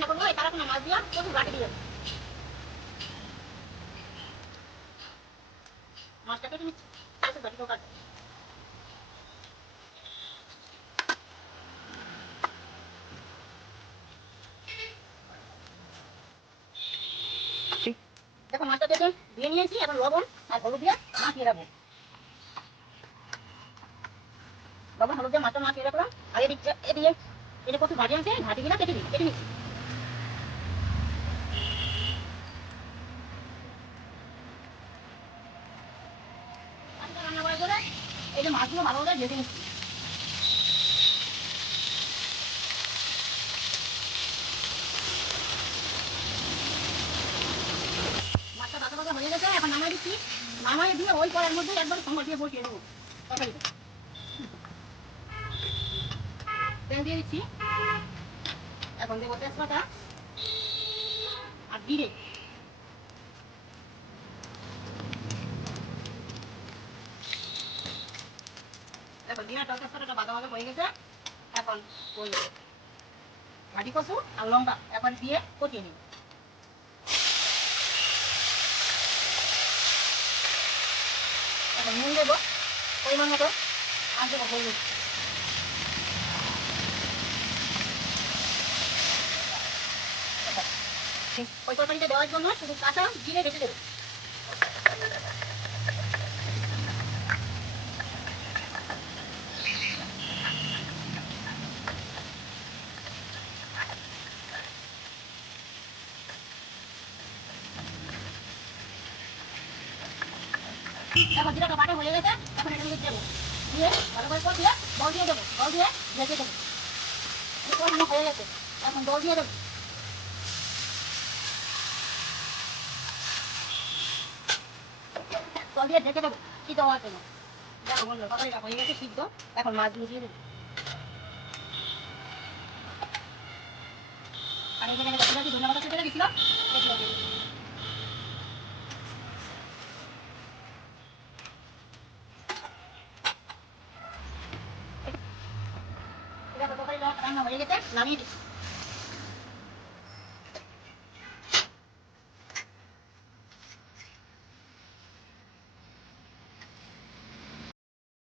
রান্না করবো, এই তারা কোনো মাছ দিয়া প্রচুর বাটি দিয়ে মাছটা কেটে নিচ্ছি, প্রচুর বাটি ঢোকার। দেখো মাছটা কেটে দিয়ে নিয়েছি, এখন লবণ আর হলুদ দিয়ে মাখিয়ে রাখবো। লবণ হলুদ দিয়ে মাছটা মাখিয়ে রাখলাম। আর এদিকে এই যে কত ভাজি আছে, ভাজিগুলো কেটে নিচ্ছি। রান্না করার পরে এই যে মাছগুলো ভালো করে ভেজে নিচ্ছি। মাছটা ভাজা ভাজা হয়ে গেছে, এখন নামাই দিচ্ছি। নামাই দিয়ে ওই কড়াইয়ের মধ্যে একবার সম্বর দিয়ে বসিয়ে দেবো তরকারিতে। তেল দিয়ে দিচ্ছি, এখন দেবো তেজপাতা আর জিরে। এখন জিরাটা তেজপাতাটা ভাজা ভাজা হয়ে গেছে, এখন ওই ঘাটি কচু আর লঙ্কা একবার দিয়ে কষিয়ে নিই। এখন নুন দেবো পরিমাণ মতো, আর দেবো হলুদ। ওই তরকারিটা দেওয়ার জন্য শুধু কাঁচা জিরে বেটে দেবো। এখন জিরাটা বাটা হয়ে গেছে, এখন এটা দেবো, দিয়ে ভালো করে কষিয়ে জল দিয়ে দেবো, জল দিয়ে ঢেকে দেবো। কষানো হয়ে গেছে, এখন জল দিয়ে দেবো। জল দিয়ে ঢেকে দেবো সিদ্ধ হওয়ার জন্য। দেখো বন্ধুরা তরকারিটা হয়ে গেছে সিদ্ধ, এখন মাছগুলো দিয়ে দেবো। আর এই জায়গায় ধনে পাতা কেটে রেখেছিলাম, এগুলো দিয়ে দেবো। তরকারি রান্না হয়ে গেছে, নামিয়ে দিচ্ছি।